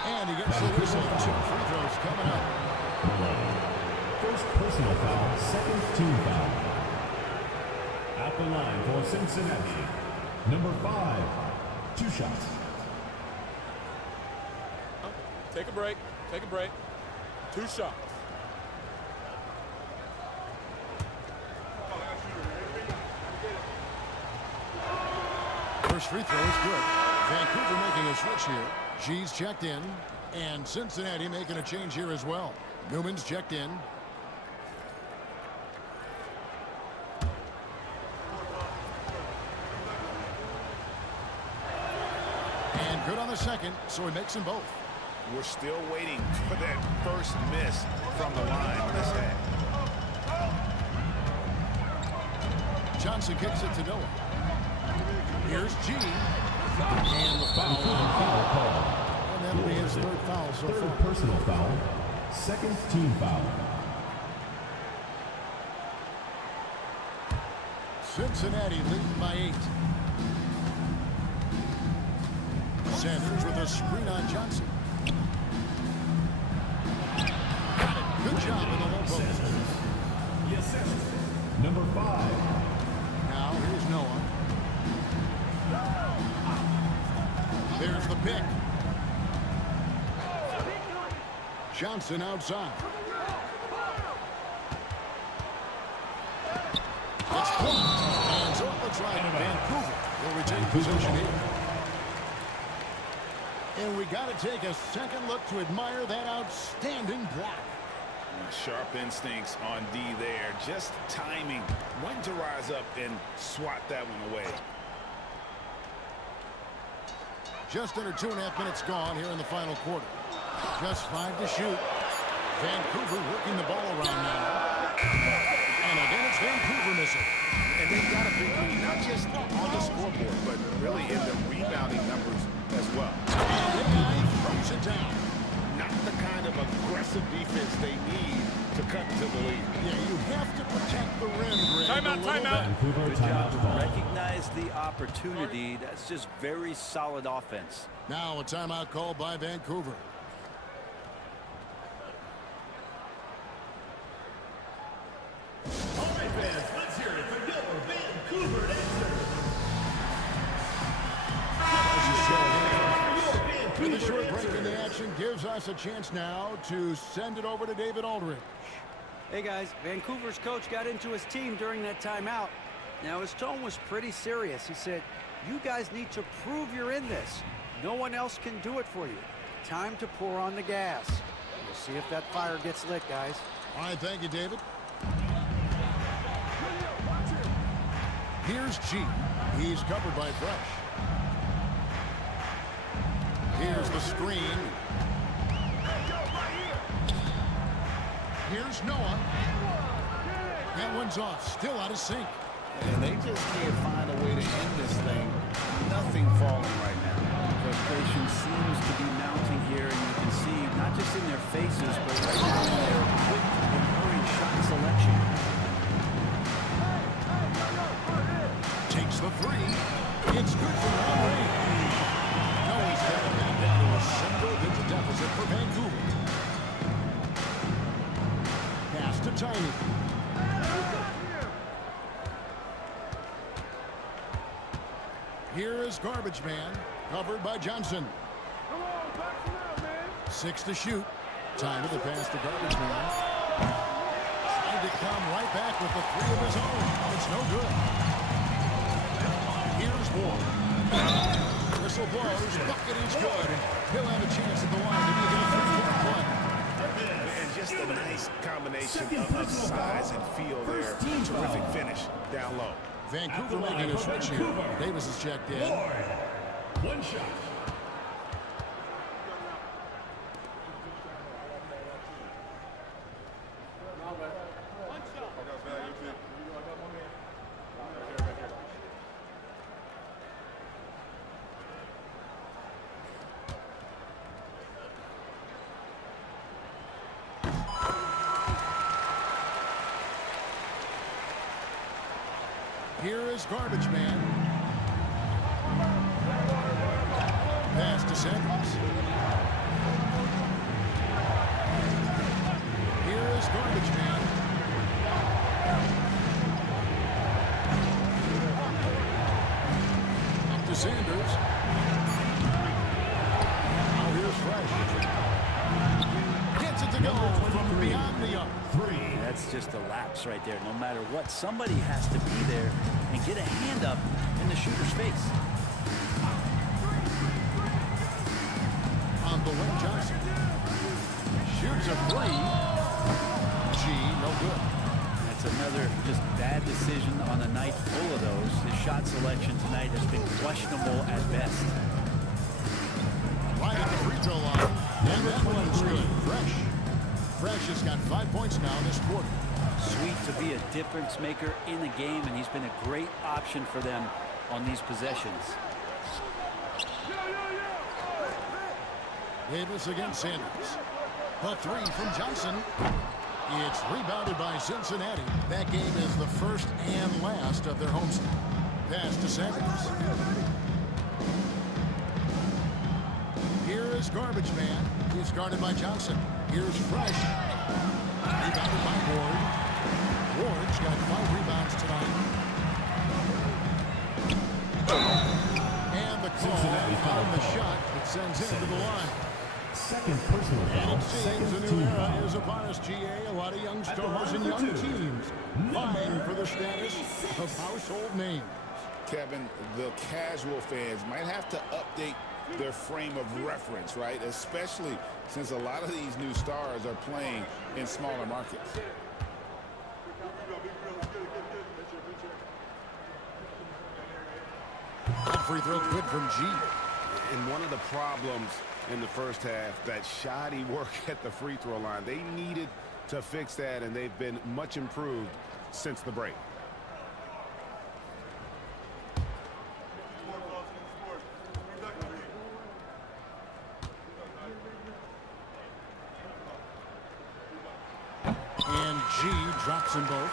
And he gets the whistle. 2 free throws coming up. First personal foul, second team foul. At the line for Cincinnati. Number 5, 2 shots. Take a break. Take a break. 2 shots. First free throw is good. Vancouver making a switch here. G's checked in. And Cincinnati making a change here as well. Newman's checked in. And good on the second, so he makes them both. We're still waiting for that first miss from the line on this half. Johnson kicks it to Noah. Here's G. And the foul. Call. And that'll be his 3rd foul so Third far. personal foul, second team foul. Cincinnati leading by 8. Sanders with a screen on Johnson. Got it. Good job in the low post. Number 5. Now here's Noah. There's the pick. Johnson outside. It's blocked. And so it looks like Vancouver will retain possession here. And we got to take a second look to admire that outstanding block. Sharp instincts on D there. Just timing when to rise up and swat that one away. Just under 2.5 minutes gone here in the final quarter. Just 5 to shoot. Vancouver working the ball around now. And again, it's Vancouver missing. And they've got a big lead, not just on the scoreboard, but really in the rebounding numbers as well. And throws it down. Not the kind of aggressive defense they need to cut to the lead. Yeah, you have to protect the rim, Greg. Timeout. Vancouver Good job timeout to call. recognize the opportunity. That's just very solid offense. Now a timeout call by Vancouver. All right, fans, let's hear it for your Vancouver And the short break in the action gives us a chance now to send it over to David Aldridge. Hey guys, Vancouver's coach got into his team during that timeout. Now his tone was pretty serious. He said, you guys need to prove you're in this. No one else can do it for you. Time to pour on the gas. We'll see if that fire gets lit, guys. All right, thank you, David. Here's G. He's covered by Fresh. Here's the screen. Here's Noah. That one's off. Still out of sync. And they just can't find a way to end this thing. Nothing falling right now. Frustration seems to be mounting here, and you can see not just in their faces, but right now in their quick and hurried shot selection. Takes the three. It's good for Henry. No, he's got it back down to a single-digit deficit for Vancouver. Pass to Tiny. Here is Garbage Man, covered by Johnson. 6 to shoot. Time to the pass to Garbage Man. Trying to come right back with the three of his own. It's no good. Here's Ward. Whistle blows. Bucket is good. He'll have a chance at the line to make it a 3-point play. And just a nice combination of size and feel there. Terrific finish down low. Vancouver making a switch here. Davis is checked in. One shot. Here is Garbage Man. Pass to Sanders. Here is Garbage Man. Up to Sanders. Now here's Fresh. Gets it to go from beyond the arc. That's just a lapse right there. No matter what, somebody has to be there and get a hand up in the shooter's face. On the wing, Johnson. Shoots a three. G, no good. That's another just bad decision on a night full of those. His shot selection tonight has been questionable at best. Right at the free throw line. And that one's good. Fresh has got 5 points now this quarter. Sweet to be a difference maker in the game, and he's been a great option for them on these possessions. Davis against Sanders. The three from Johnson. It's rebounded by Cincinnati. That game is the first and last of their homestand. Pass to Sanders. Here is Garbage Man. He's guarded by Johnson. Here's Fresh. Rebounded by Ward. Ward's got 5 rebounds tonight. And the call on the shot that sends him to the line. Second personal And foul. it seems a new era is upon us, GA. A lot of young stars and young teams vying for the status of household names. Kevin, the casual fans might have to update their frame of reference, right? Especially since a lot of these new stars are playing in smaller markets. That free throw good from G. And one of the problems in the first half, that shoddy work at the free throw line. They needed to fix that, and they've been much improved since the break. And G drops them both.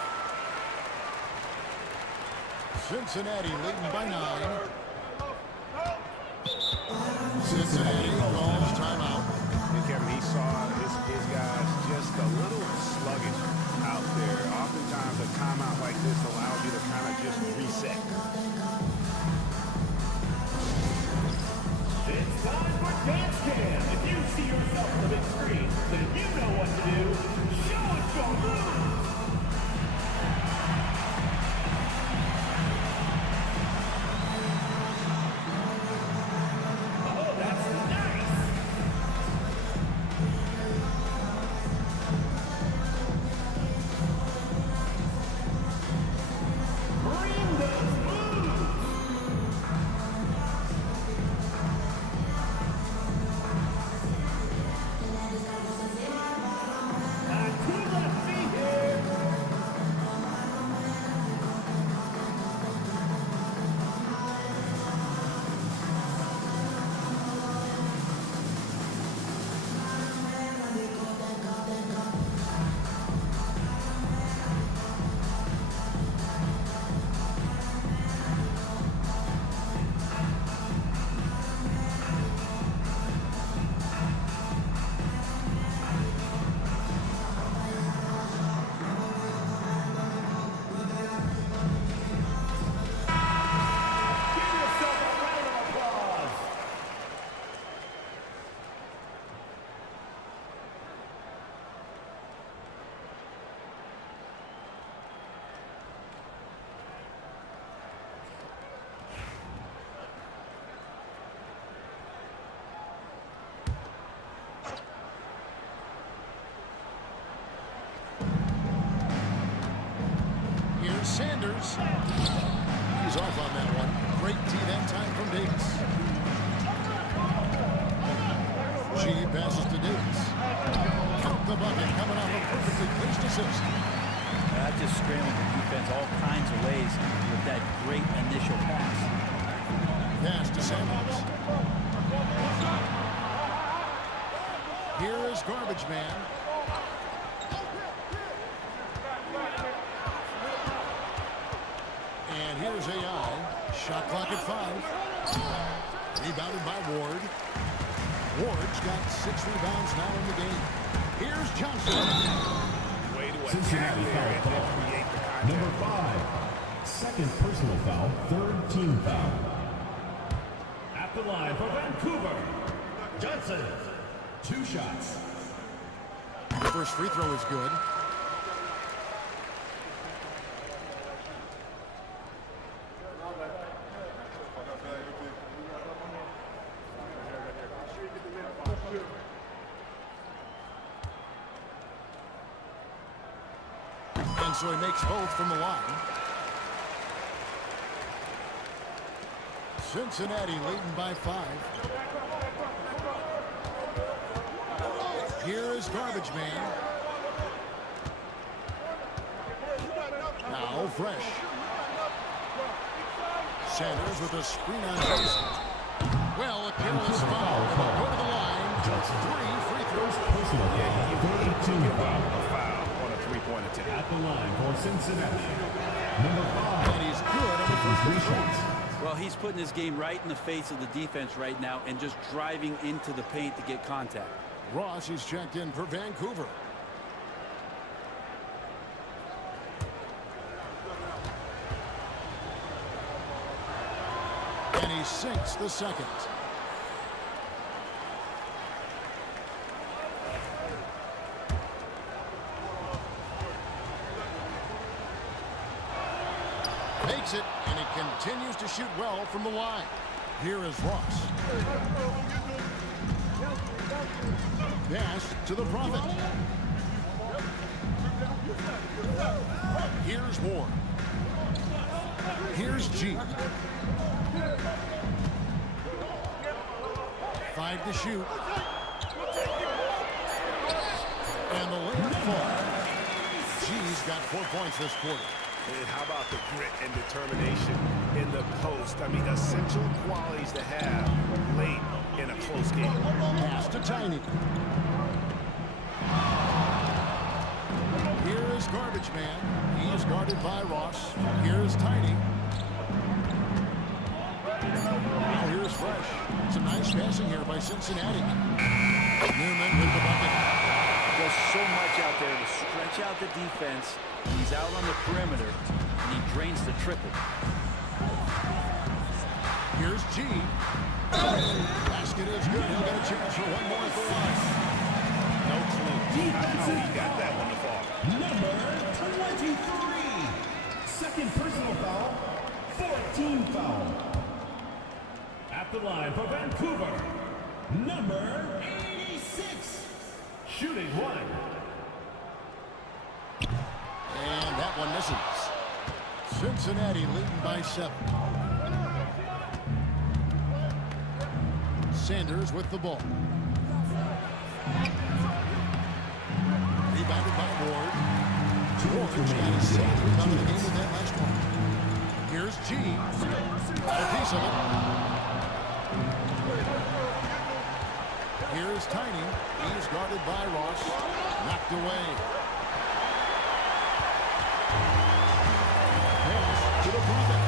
Cincinnati leading by 9. Cincinnati calls timeout. And Kevin, he saw his guys just a little sluggish out there. Oftentimes a timeout like this allows you to kind of just reset. It's time for Dance Cam. If you see yourself on the big screen, then you know what to do. Show us your moves. Oh, that's nice. Bring those moves. Here's Sanders. He's off on that one. Great D that time from Davis. G passes to Davis. Count the bucket coming off a perfectly placed assist. That just scrambled the defense all kinds of ways with that great initial pass. Pass to Sanders. Here is Garbage Man. And here's AI. Shot clock at 5. Rebounded by Ward. Ward's got 6 rebounds now in the game. Here's Johnson. Way to Cincinnati attack foul there call. and create the contact. Number 5. Second personal foul. Third team foul. At the line for Vancouver, Johnson. 2 shots. The first free throw is good. And so he makes both from the line. Cincinnati leading by 5. Here is Garbage Man. Now Fresh. Sanders with a screen on Johnson. Well, a careless foul. And they'll go to the line. Just 3 free throws. Personal foul. Third team foul. A foul on a three-point attempt. At the line for Cincinnati. Number 5. And he's good on the first Three free throw. shots. Well, he's putting his game right in the face of the defense right now and just driving into the paint to get contact. Ross is checked in for Vancouver. And he sinks the second. Makes it, and he continues to shoot well from the line. Here is Ross. Pass to the Prophet. Here's Ward. Here's G. 5 to shoot. And the layup falls. G's got 4 points this quarter. And how about the grit and determination in the post? I mean, essential qualities to have late in a close game. Pass to Tiny. Here is Garbage Man. He is guarded by Ross. Here's Tiny. Now here's Fresh. Some nice passing here by Cincinnati. Newman with the bucket. Does so much out there to stretch out the defense. He's out on the perimeter, and he drains the triple. Here's G. Basket is good. He'll get a chance for one more at the line. No clue how he got that one to fall. Number 23. Second personal foul. 14 foul. At the line for Vancouver. Number 86. Shooting one. And that one misses. Cincinnati leading by 7. Sanders with the ball. Rebounded by Ward. Ward's got his 7th rebound of the game with that last one. Here's G. Got a piece of it. Here's Tiny. He's guarded by Ross. Knocked away. To the Prophet.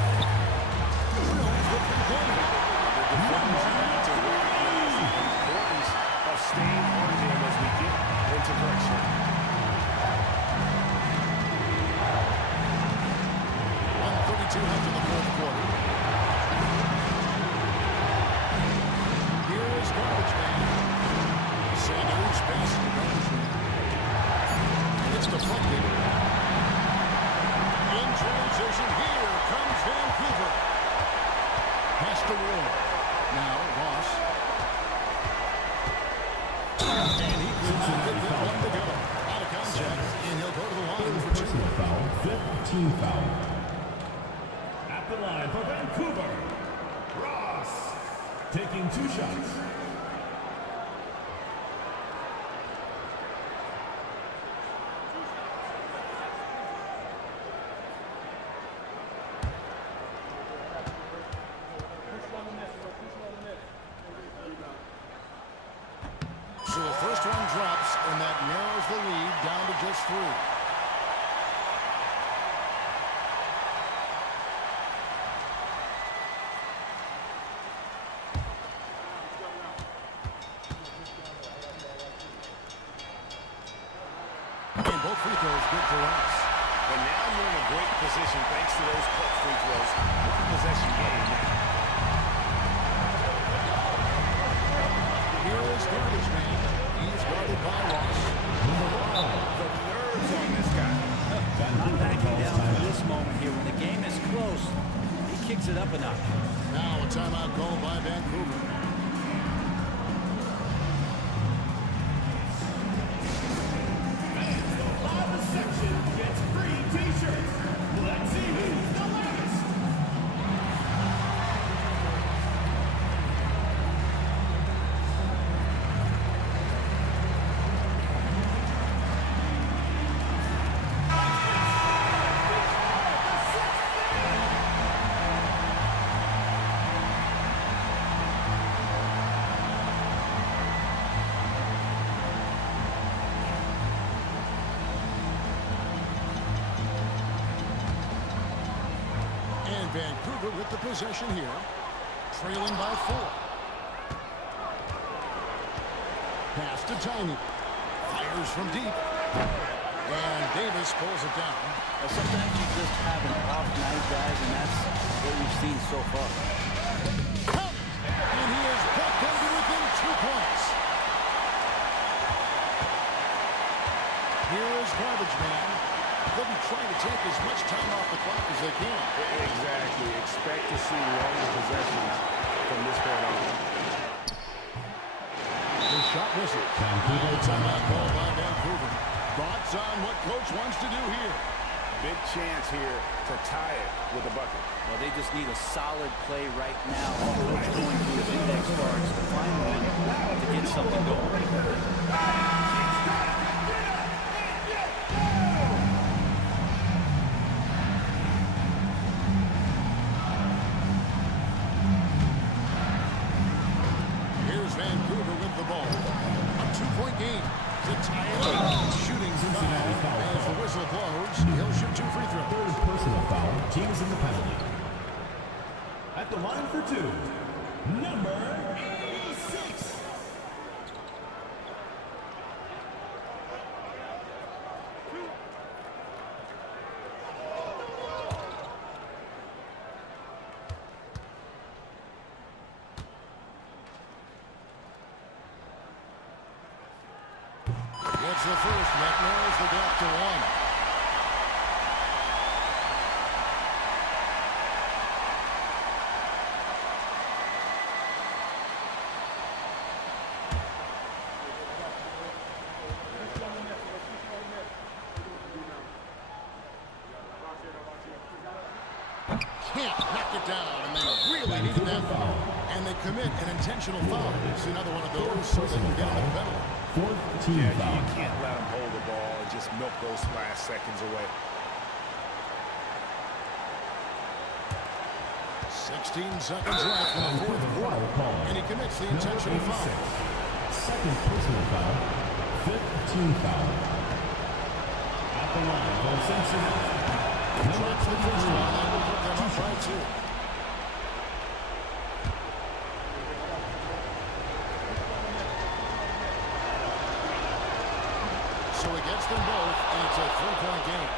Drills the three-pointer. The defenders need to recognize the importance of staying on him as we get into correction. 1:32 left in the fourth quarter. Here is Garbage Man. Sanders passes to Garbage Man. It's deflected. In transition, here comes Vancouver. Pass to Ward. Now Ross. And he could not get that one to go. Out of contact, and he'll go to the line for 2. Personal foul. 15 foul. At the line for Vancouver. Ross. Taking 2 shots. So the first one drops, and that narrows the lead down to just 3. And both free throws good for us. And now you're in a great position thanks to those clutch free throws. One possession game now. Here is Garbage Man. He's guarded by Ross. The nerves on this guy. Not backing down for this moment here. When the game is close, he kicks it up a notch. Now a timeout called by Vancouver. Section gets free t-shirts. Let's see who's the last. Vancouver with the possession here, trailing by 4. Pass to Tiny. Fires from deep. And Davis pulls it down. Well, sometimes you just have an off night, guys, and that's what we've seen so far. Count it! And he is back down to within 2 points. Here is Garbage Man. They'll be trying to take as much time off the clock as they can. Exactly. Expect to see longer possessions from this point on. The shot misses. Vancouver timeout call by Vancouver. Thoughts on what coach wants to do here? Big chance here to tie it with a bucket. Well, they just need a solid play right now. Coach going through his index cards to find one to get something going. Vancouver with the ball. A 2-point game to tie it up. Shooting Cincinnati foul. foul. As the whistle blows, he'll shoot 2 free throws. Third personal foul. Team is in the penalty. At the line for 2, number 86. It's the first that narrows the gap to 1. Can't knock it down, and they really need that foul. And they commit an intentional foul. It's another one of those so they can get another penalty. Fourth team Yeah, foul. you can't let them hold the ball and just milk those last seconds away. 16 seconds left in the fourth quarter, and he commits the intentional foul. Second personal foul. Fifth team foul. At the line for Cincinnati. Drops the first one, and will put them up by 2. So he gets them both, and it's a 3-point game.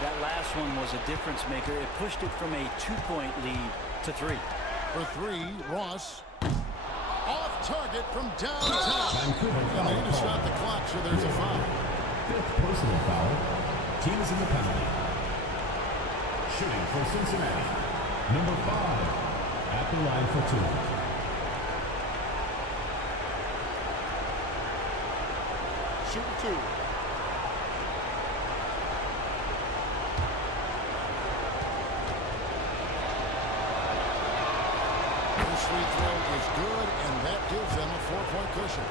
That last one was a difference maker. It pushed it from a 2-point lead to 3. For 3, Ross. Off target from downtown. And they just stop the clock, so there's a foul. Fifth personal foul. Team is in the penalty. Shooting for Cincinnati. Number 5. At the line for 2. Shoot 2. This free throw is good, and that gives them a 4-point cushion.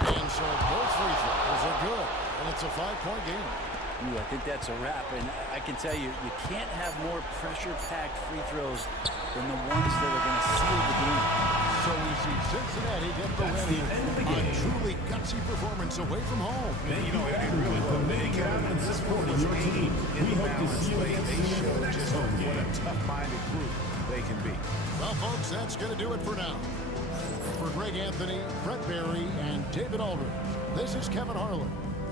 And so both free throws are good, and it's a 5-point game. Ooh, I think that's a wrap, and I can tell you, you can't have more pressure-packed free throws than the ones that are going to seal the game. So we see Cincinnati get the win. A truly gutsy performance away from home. You know, it really was. They didn't get out of this sport was game in the balance way. They showed just what a tough-minded group they can be. Well, folks, that's going to do it for now. For Greg Anthony, Brett Barry, and David Aldridge, this is Kevin Harlan.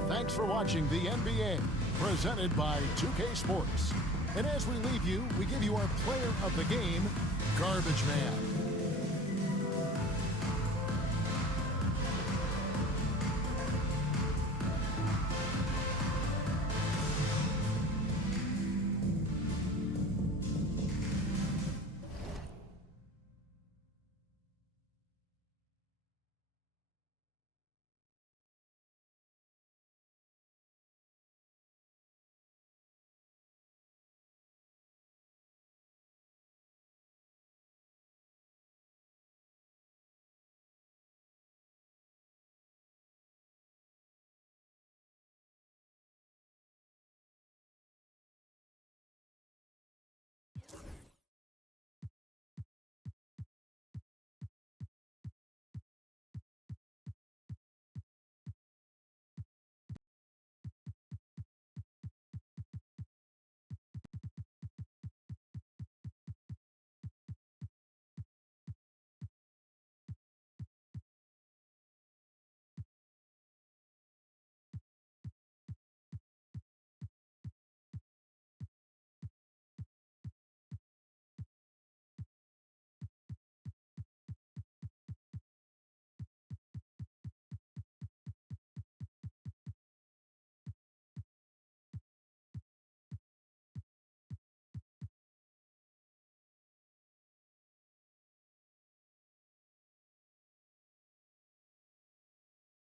Thanks for watching the NBA, presented by 2K Sports. And as we leave you, we give you our player of the game, Garbage Man.